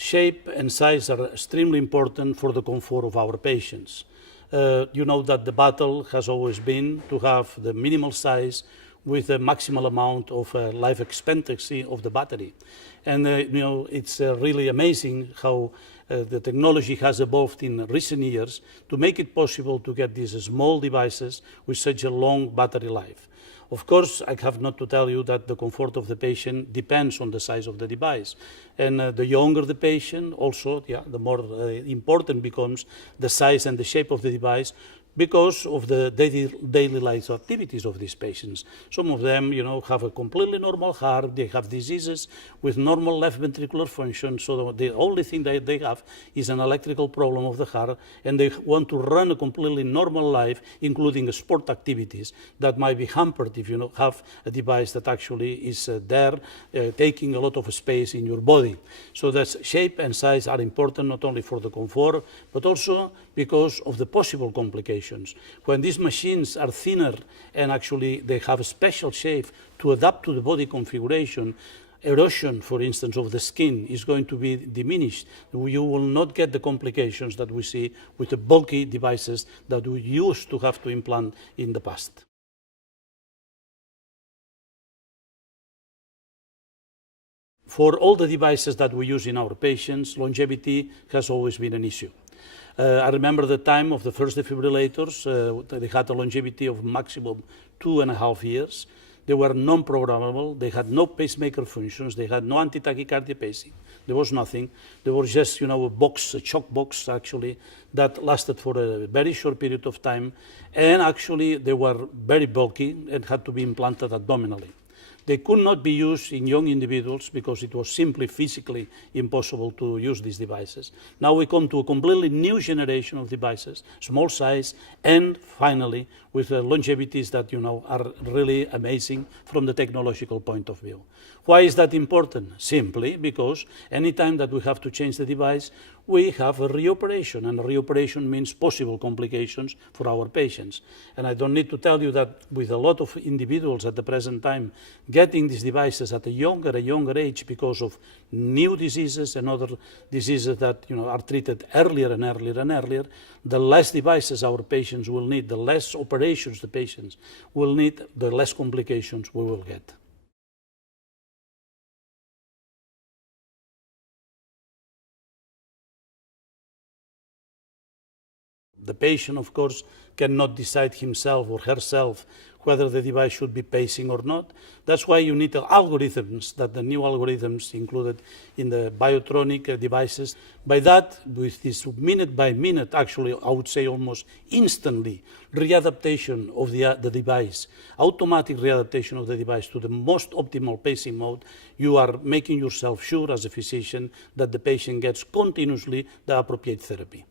Shape and size are extremely important for the comfort of our patients. You know that the battle has always been to have the minimal size with the maximal amount of life expectancy of the battery. And you know, it's really amazing how the technology has evolved in recent years to make it possible to get these small devices with such a long battery life. Of course, I have not to tell you that the comfort of the patient depends on the size of the device. And the younger the patient, also, the more important becomes the size and the shape of the device, because of the daily life activities of these patients. Some of them, you know, have a completely normal heart, they have diseases with normal left ventricular function, so the only thing that they have is an electrical problem of the heart, and they want to run a completely normal life, including sport activities that might be hampered if you have a device that actually is there, taking a lot of space in your body. So that shape and size are important not only for the comfort, but also because of the possible complications. When these machines are thinner and actually they have a special shape to adapt to the body configuration, erosion, for instance, of the skin is going to be diminished. You will not get the complications that we see with the bulky devices that we used to have to implant in the past. For all the devices that we use in our patients, longevity has always been an issue. I remember the time of the first defibrillators, they had a longevity of maximum 2.5 years. They were non-programmable, they had no pacemaker functions, they had no anti-tachycardia pacing, there was nothing. They were just, you know, a shock box actually, that lasted for a very short period of time, and actually they were very bulky and had to be implanted abdominally. They could not be used in young individuals because it was simply physically impossible to use these devices. Now we come to a completely new generation of devices, small size, and finally with longevities that, you know, are really amazing from the technological point of view. Why is that important? Simply because anytime that we have to change the device, we have a reoperation, and a reoperation means possible complications for our patients. And I don't need to tell you that with a lot of individuals at the present time getting these devices at a younger age because of new diseases and other diseases that, you know, are treated earlier and earlier and earlier, the less devices our patients will need, the less operations the patients will need, the less complications we will get. The patient, of course, cannot decide himself or herself whether the device should be pacing or not. That's why you need the algorithms, that the new algorithms included in the BIOTRONIK devices. By that, with this minute by minute, actually, I would say almost instantly, readaptation of the device, automatic readaptation of the device to the most optimal pacing mode, you are making yourself sure as a physician that the patient gets continuously the appropriate therapy.